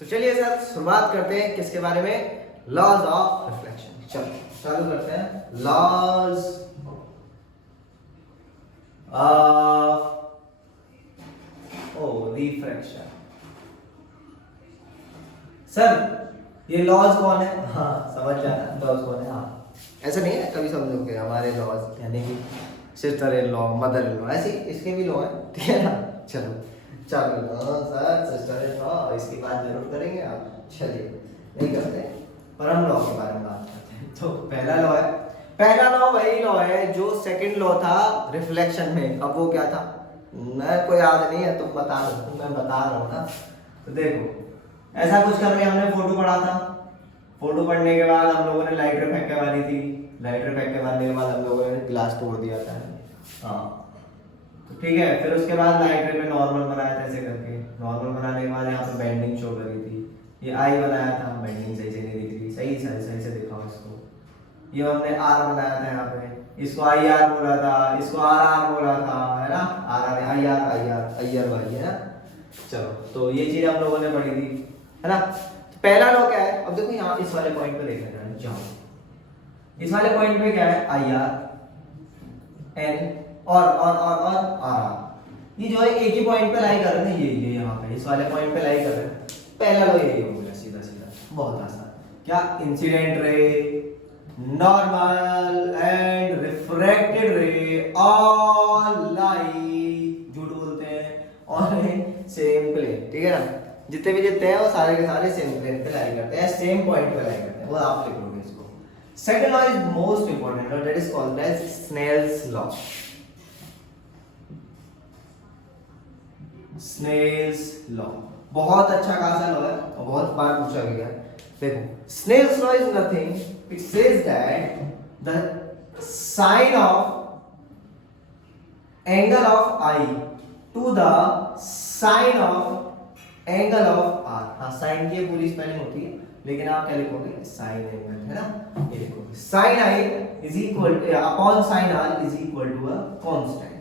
तो चलिए सर शुरुआत करते हैं किसके बारे में, लॉज ऑफ रिफ्लेक्शन। चलो चालू करते हैं, लॉज ऑफ रिफ्रैक्शन। सर ये लॉज कौन है, हाँ समझ जाना लॉज कौन है। हाँ ऐसा नहीं है, कभी समझोगे हमारे लॉज यानी कि sister in law, mother in law, ऐसे इसके भी लॉ है, ठीक है ना। चलो चलो सर सिस्टर इन लॉ इसकी बात जरूर करेंगे आप, चलिए नहीं करते पर हम लॉ के बारे में बात करते हैं। तो पहला लॉ है, पहला लॉ वही लॉ है जो सेकंड लॉ था रिफ्लेक्शन में। अब वो क्या था, मैं को याद नहीं है, तुम बता दो, मैं बता रहा हूँ ना। तो देखो ऐसा कुछ करके हमने फोटो पढ़ा था, फोटो पढ़ने के बाद हम लोगों ने लाइटर फेंक के मारी थी, लाइटर फेंक के मारने के बाद हम लोगों ने गिलास तोड़ दिया था। हाँ तो ठीक है, फिर उसके बाद लाइटर में नॉर्मल बनाया था ऐसे करके, नॉर्मल बनाने के बाद यहाँ पे बेंडिंग शो करी थी, ये आई बनाया था, बेंडिंग सही से नहीं दिख रही, सही से दिखाओ इसको। ये हमने आर बनाया था यहाँ पे, इसको आई आर बोला था, इसको आर आर बोला था, है ना, R are I R I R I R वाली है ना। चलो तो ये चीज हम लोगों ने पढ़ी थी, है ना। तो पहला लॉ क्या है, अब देखो यहाँ इस वाले पॉइंट पे देखना जाओ, इस वाले पॉइंट पे क्या है, आई आर एन और आर, ये जो है एक ही पॉइंट पे लाई कर रहे हैं, ये यहाँ पे इस वाले पॉइंट पे लाई कर रहे हैं। पहला लॉ यही हो गया, सीधा सीधा, बहुत आसान। क्या, incident ray, normal and refracted रे ऑल लाई, झूठ बोलते हैं, ऑन सेम प्लेन, ठीक है ना। जितने भी जितने हैं वो सारे के सारे सेम प्लेन पे लाई करते हैं, सेम पॉइंट पे लाई करते हैं, वो आप लिखोगे इसको। Second law is most important law, that is called as Snell's law. Snell's law बहुत अच्छा खासा लॉ है और बहुत बार पूछा गया है। देखो Snell's law is nothing, it says that the sine of angle of i to the sine of angle of r. हाँ साइन की पूरी स्पेलिंग होती है, लेकिन आप क्या लिखोगे, साइन एंगल, है ना, ये लिखोगे sine i is equal upon sine r is equal to a constant.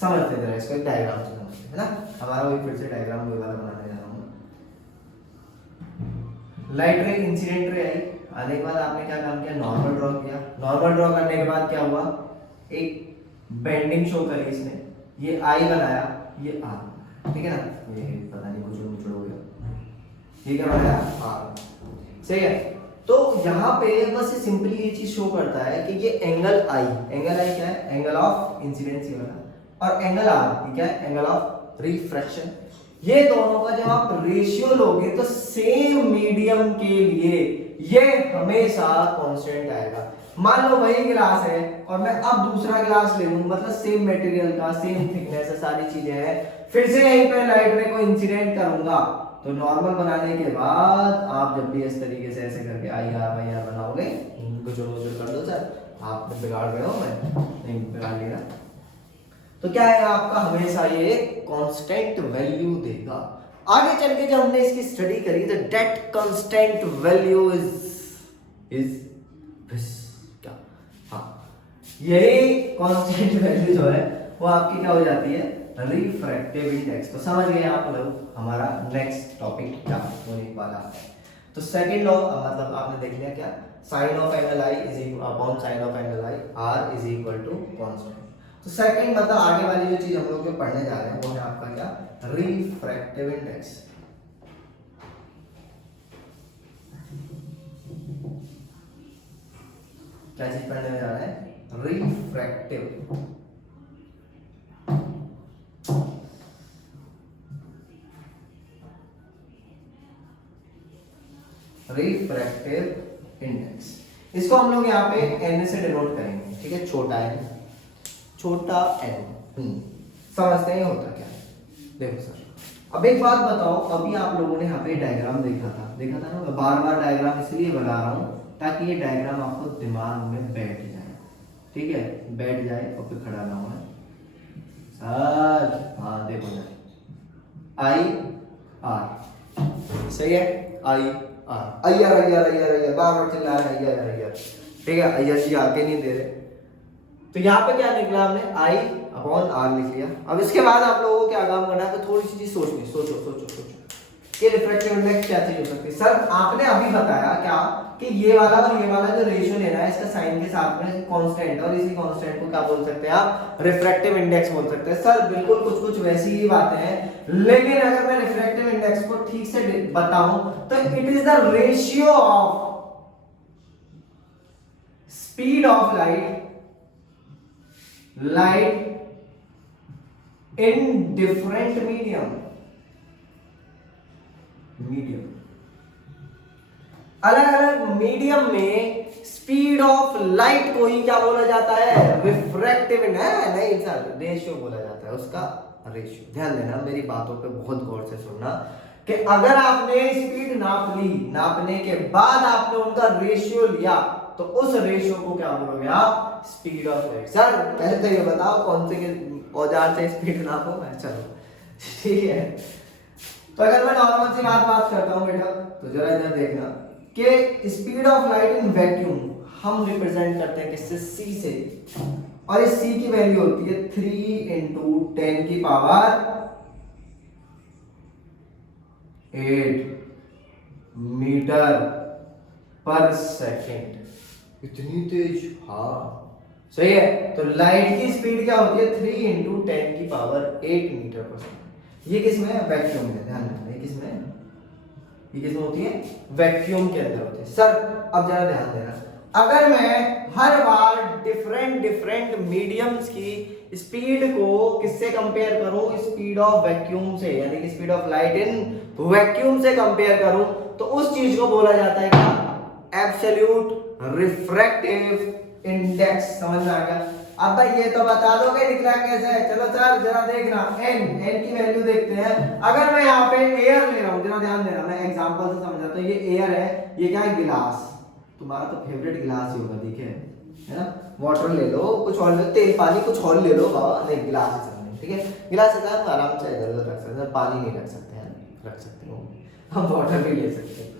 समझते जरा इसको, एक डायग्राम से समझते हैं ना, हमारा वही फिर से डायग्राम वही वाला बनाने जा रहा हूं। लाइट रे इंसिडेंट रे आई, आने के बाद आपने क्या काम किया, नॉर्मल ड्रॉ किया, नॉर्मल ड्रॉ करने के बाद क्या हुआ, एक बेंडिंग शो करी इसने, ये आई बनाया, ये आर, ठीक है ना, ये पता नहीं कुछ हो गया, ये क्या बनाया, आर, सही है। तो यहाँ पे बस सिंपली ये चीज शो करता है कि ये एंगल आई क्या है, एंगल ऑफ इंसिडेंस वाला, और एंगल आर ये क्या है, एंगल ऑफ रिफ्रैक्शन। ये दोनों का जब आप रेशियो लोगे तो सेम मीडियम के लिए ये हमेशा कांस्टेंट आएगा। मान लो वही गिलास है और मैं अब दूसरा गिलास ले लूं, मतलब सेम मटेरियल का, सेम थिकनेस है, सारी चीजें हैं, फिर से यहीं पे लाइट रे को इंसिडेंट करूंगा, तो नॉर्मल बनाने के बाद आप जब भी इस तरीके से ऐसे करके आई आर बनाओगे, गुजर कर दो सर, आप बिगाड़ रहे हो, मैं नहीं बिगाड़ लेगा। तो क्या है, आपका हमेशा ये कांस्टेंट वैल्यू देगा। आगे चल के जब हमने इसकी स्टडी करी तो दैट कांस्टेंट वैल्यू इज क्या, हाँ यही कांस्टेंट वैल्यू जो है वो आपकी क्या हो जाती है, रिफ्रैक्टिव इंडेक्स। तो समझ गए आप लोग हमारा नेक्स्ट टॉपिक क्या होने वाला है। तो सेकंड लॉ मतलब आपने देख लिया क्या, sine of angle i is equal upon sine of angle i r is equal to constant. तो सेकंड मतलब आगे वाली जो चीज हम लोग जो पढ़ने जा रहे हैं वो है आपका क्या, रिफ्रैक्टिव इंडेक्स। क्या चीज पढ़ने जा रहे हैं, रिफ्रैक्टिव इंडेक्स। इसको हम लोग यहाँ पे n से डिनोट करेंगे, ठीक है, छोटा n, छोटा n। समझते हैं होता क्या है। देखो सर अब एक बात बताओ, अभी आप लोगों ने यहाँ पे डायग्राम देखा था ना, मैं बार बार डायग्राम इसलिए बना रहा हूँ ताकि ये डायग्राम आपको दिमाग में बैठ जाए, ठीक है, बैठ जाए और फिर खड़ा ना हो सर। हाँ देखो ना, आई आर, सही है, आई आर, आई आर बार बार चिल्ला रहे हैं आई आर, ठीक है, आई आर जी आके नहीं दे रहे। तो यहाँ पे क्या निकला, हमने आई अपॉन आर लिख लिया। अब इसके बाद आप लोगों को क्या काम करना है, तो थोड़ी सी चीज सोचनी, सोचो सोचो सोचो, कि रिफ्रैक्टिव इंडेक्स क्या चीज हो सकती है। सर आपने अभी बताया क्या कि ये वाला और ये वाला जो रेशियो लेना है इसका साइन के साथ में कांस्टेंट, और इसी कांस्टेंट को क्या बोल सकते हैं आप, रिफ्रैक्टिव इंडेक्स बोल सकते हैं। सर बिल्कुल कुछ कुछ वैसी ही बातें हैं, लेकिन अगर मैं रिफ्रैक्टिव इंडेक्स को ठीक से बताऊं तो it is the ratio of speed of light in different medium अलग अलग मीडियम में स्पीड ऑफ लाइट को ही क्या बोला जाता है, रिफ्रैक्टिव इंडेक्स। नहीं सर, रेशियो बोला जाता है उसका, रेशियो। ध्यान देना, मेरी बातों पे बहुत गौर से सुनना कि अगर आपने स्पीड नाप ली, नापने के बाद आपने उनका रेशियो लिया, तो उस रेशियो को क्या बोलोगे आप, स्पीड ऑफ लाइट। सर पहले तो ये बताओ कौन से औजार से स्पीड नापो। चलो ठीक है, तो अगर मैं नॉर्मल सी बात करता हूं बेटा, तो जरा इधर देखना कि speed of light in vacuum हम रिप्रेजेंट करते हैं किससे, सी से, और इस सी की वैल्यू होती है 3 × 10 की पावर 8 मीटर पर सेकेंड। इतनी तेज, हाँ सही है। तो लाइट की स्पीड क्या होती है, 3 × 10 की पावर 8 मीटर पर सेकेंड। ये किसमें है, वैक्यूम में। ध्यान रखना, ये किसमें है, ये किसमें होती है, वैक्यूम के अंदर होती है। सर अब जरा ध्यान देना, अगर मैं हर बार डिफरेंट मीडियम्स की स्पीड को किससे कंपेयर करूं, स्पीड ऑफ वैक्यूम से, यानी कि speed of light in vacuum से कंपेयर करूं, तो उस चीज को बोला जाता है क्या, एब्सोल्यूट रिफ्रैक्टिव इंडेक्स। समझ में आ गया। अब भाई ये तो बता दोगे निकला कैसे है। चलो सर जरा देखना, n की वैल्यू देखते हैं। अगर मैं यहाँ पे एयर ले रहा हूँ, जरा ध्यान देना, मैं एग्जांपल से समझाता हूँ। ये एयर है, ये क्या है, गिलास। तुम्हारा तो फेवरेट गिलास ही होगा, देखिए है ना। वाटर ले लो, कुछ और ले, तेल पानी कुछ और ले लो बाबा, नहीं गिलास ही चलने, ठीक है। गिलास के साथ आराम से इधर उधर रख सकते हैं, पानी नहीं रख सकते हैं, रख सकते हो, हम वाटर भी ले सकते हैं।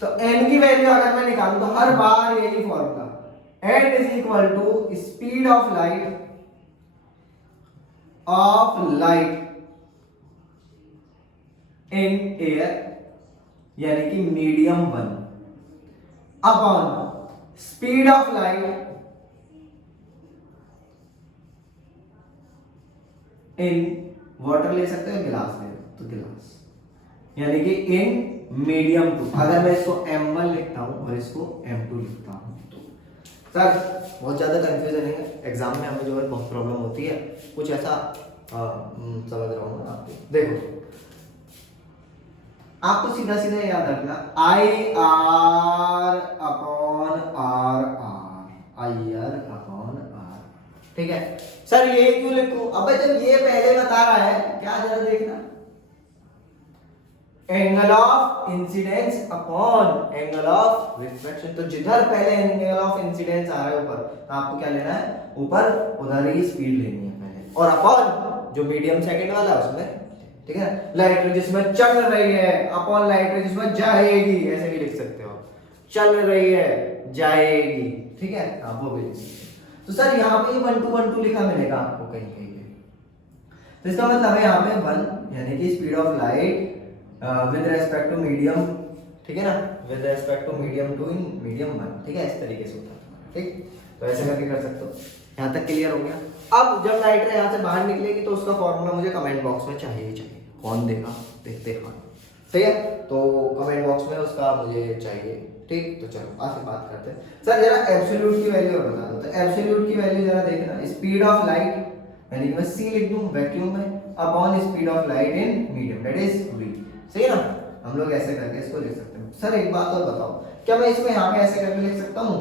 तो n की वैल्यू अगर मैं निकालूं तो हर बार यही formula, n is equal to speed of light in air, यानी कि medium 1 upon speed of light in water, ले सकते हो गिलास ले तो गिलास, यानी कि इन मीडियम 2। अगर मैं इसको m1 लिखता हूं और इसको m2 लिखता हूं तो सर बहुत ज्यादा कंफ्यूजन है एग्जाम में, हमें जो है बहुत प्रॉब्लम होती है, कुछ ऐसा समझ रहा हूँ ना आपको। देखो आपको सीधा सीधा याद रखना, i r upon r are, I r upon r, ठीक है। सर ये क्यों लिखूं, अब जब ये पहले बता रहा है क्या, जरा देखना, angle of incidence upon angle of reflection. तो जिधर पहले एंगल ऑफ इंसिडेंस आ रहा है ऊपर, तो आपको क्या लेना है, ऊपर उधर ही स्पीड लेनी है पहले, और अपॉन जो मीडियम सेकंड वाला है उसमें, ठीक है। लाइट जिसमें चल रही है अपॉन लाइट जिसमें जाएगी, ऐसे भी लिख सकते हो, चल रही है जाएगी, ठीक है, आप वो भी लिख सकते हो। तो सर यहाँ पे 1 2 1 2 लिखा मिलेगा आपको कहीं कहीं पे, तो इसका मतलब है यहाँ पे 1 यानी कि speed of light with respect to medium, ठीक है ना, with respect to medium 2 in medium 1, ठीक है, इस तरीके से होता है, ठीक। तो ऐसे करके कर सकते हो। यहाँ तक क्लियर हो गया। अब जब लाइट यहाँ से बाहर निकलेगी तो उसका फॉर्मूला मुझे कमेंट बॉक्स में चाहिए ही चाहिए। कौन देगा, देखते हैं, सही है। तो कमेंट बॉक्स में उसका मुझे चाहिए, ठीक। तो चलो आगे बात करते हैं। सर जरा एब्सोल्यूट की वैल्यू बता दो। तो एब्सोल्यूट की वैल्यू जरा देखना, स्पीड ऑफ लाइट, यानी कि मैं सी लिख दूं वैक्यूम में, upon speed of light in medium, that is v, सही है ना। हम लोग ऐसे करके इसको लिख सकते हैं। सर एक बात और बताओ, क्या मैं इसको यहाँ पे ऐसे करके लिख सकता हूँ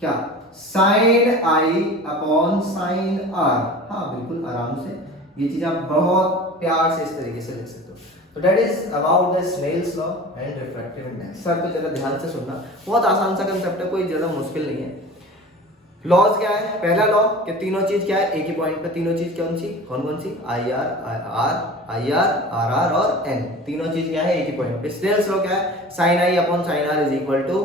क्या, sine i upon sine r. हाँ बिल्कुल आराम से, ये चीज आप बहुत प्यार से इस तरीके से लिख सकते हो। तो that is about the Snell's law and refractive index. Sir तो जरा ध्यान से सुनना, बहुत आसान सा कंसेप्ट है, कोई ज्यादा मुश्किल नहीं है। लॉज क्या है, पहला लॉ कि तीनों चीज क्या है, एक ही पॉइंट पे तीनों चीज कौन कौन सी, आई आर आर और एन, तीनों चीज क्या है एक ही पॉइंट पे। स्नेल्स लॉ क्या है, sine i upon sine r is equal to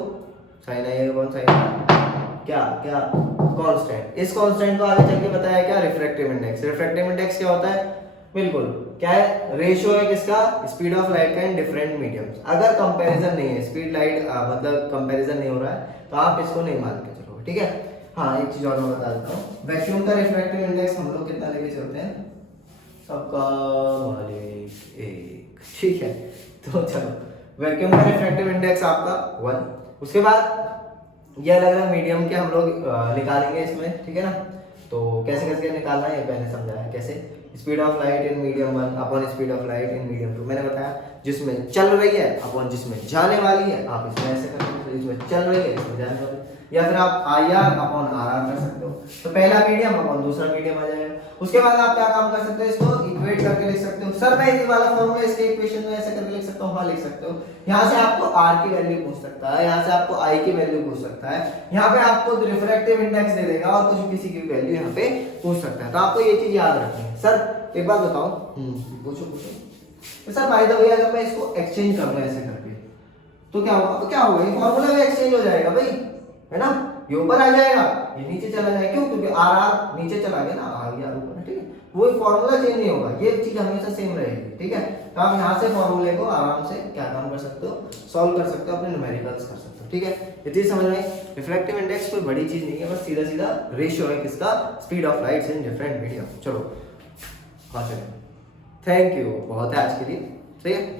sine i upon sine r, क्या कांस्टेंट। इस कांस्टेंट को आगे चल के बताया क्या, रिफ्रैक्टिव इंडेक्स। रिफ्रैक्टिव इंडेक्स क्या होता है, बिल्कुल क्या है, रेशियो है किसका, स्पीड ऑफ लाइट का इन डिफरेंट मीडियम्स। अगर कंपैरिजन नहीं है, स्पीड लाइट मतलब कंपैरिजन नहीं हो रहा है, तो आप इसको नहीं मान के चलो, ठीक है। हाँ एक चीज और मैं बता देता हूँ, वैक्यूम का रिफ्रैक्टिव इंडेक्स हम लोग कितना लेके चलते हैं, सबका मालिक एक, ठीक है। तो चलो वैक्यूम का रिफ्रैक्टिव इंडेक्स आपका 1। उसके बाद ये अलग अलग मीडियम के हम लोग निकालेंगे इसमें, ठीक है ना। तो कैसे कैसे निकालना है ये मैंने समझाया कैसे, speed of light in medium 1 upon speed of light in medium 2, मैंने बताया जिसमें चल रही है अपॉन जिसमें जाने वाली है, आप इसमें ऐसे कर सकते हो, इसमें चल रही है इसमें जाने वाली है, या फिर आप i r upon r r कर सकते हो, तो पहला मीडियम अपॉन दूसरा मीडियम आ जाएगा। उसके बाद आप क्या काम कर सकते हो, इसको इक्वेट करके लिख सकते हो, सर मैं ये वाला फॉर्मूला इसके इक्वेशन में ऐसे करके लिख सकता हूँ, हाँ लिख सकते हो। यहाँ से आपको आर की वैल्यू पूछ सकता है, यहाँ से आपको आई की वैल्यू पूछ सकता है, यहाँ पे आपको रिफ्रैक्टिव इंडेक्स दे देगा और कुछ किसी की वैल्यू यहाँ पे पूछ सकता है। तो आपको ये चीज याद रखनी है। सर एक बात बताओ, पूछो पूछो। तो सर बाय द वे अगर मैं इसको एक्सचेंज कर रहा ऐसे करके तो क्या होगा, क्या होगा, ये फॉर्मूला भी एक्सचेंज हो जाएगा भाई, है ना। ये ऊपर आ जाएगा, ये नीचे चला जाएगा, क्यों, क्योंकि आर आर नीचे चला गया ना, आ गया ऊपर, ठीक है। वो फॉर्मूला चेंज नहीं होगा, ये चीज हमेशा सेम रहेगी, ठीक है। तो आप यहाँ से फॉर्मूले को आराम से क्या काम कर सकते हो, सॉल्व कर सकते हो, अपने न्यूमेरिकल्स कर सकते हो, ठीक है। ये चीज समझ में। रिफ्रैक्टिव इंडेक्स कोई बड़ी चीज नहीं है, बस सीधा सीधा रेशियो है किसका, speed of lights in different medium. चलो हाँ चलो, थैंक यू, बहुत है आज के लिए, ठीक है।